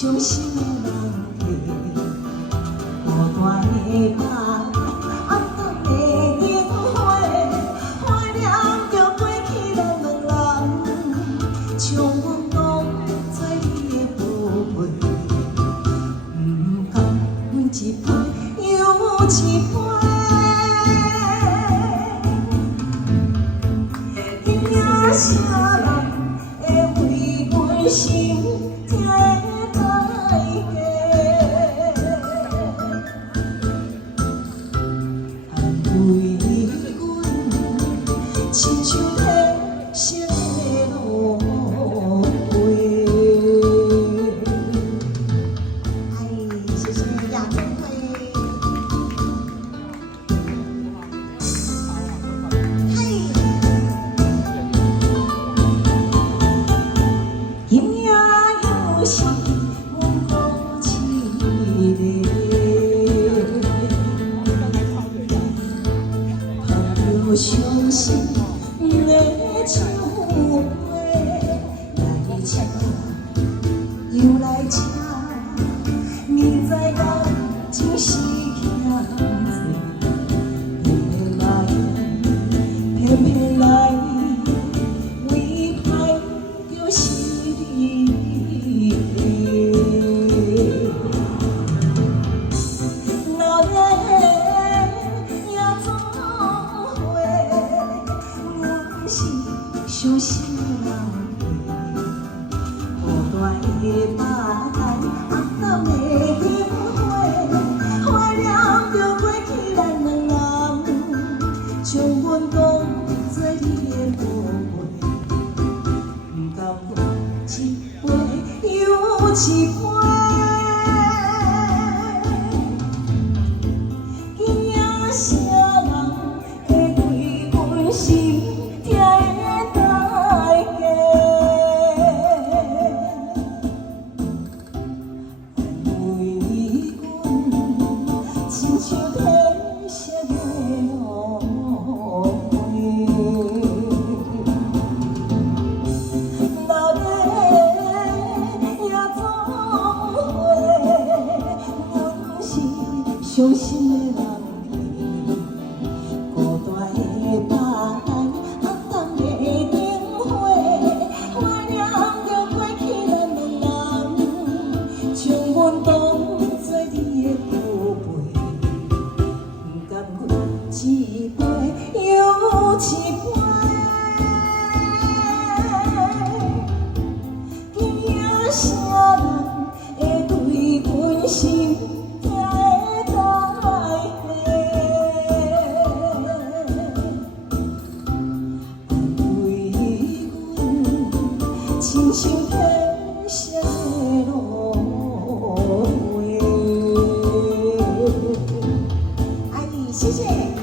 伤心的人客，孤单的梦，暗淡的灯火，怀念着过去咱两人，将阮当作你的宝贝，不甘阮一杯又一杯。 啥人会为阮心痛的代价？安慰阮，亲像黑色的芦荟。哎，谢谢亚军会。 是阮孤凄烈，盼着伤心的酒杯来吃，又来吃，明知感情是欠债，偏来偏偏来，为害就是你。 伤心的人，孤单的梦，暗淡的灯火，怀念着过去咱两人，将阮当作你的宝贝，不甘阮一杯又一杯。 亲像黑色的芦荟，哪日也总会，阮是伤心的人客，孤单的梦，暗淡的灯火，怀念着过去咱两人，将阮当作你的宝贝。 一杯又一杯，今夜啥人会对阮心痛的代价？安慰阮，亲像黑色的芦荟。爱你，谢谢。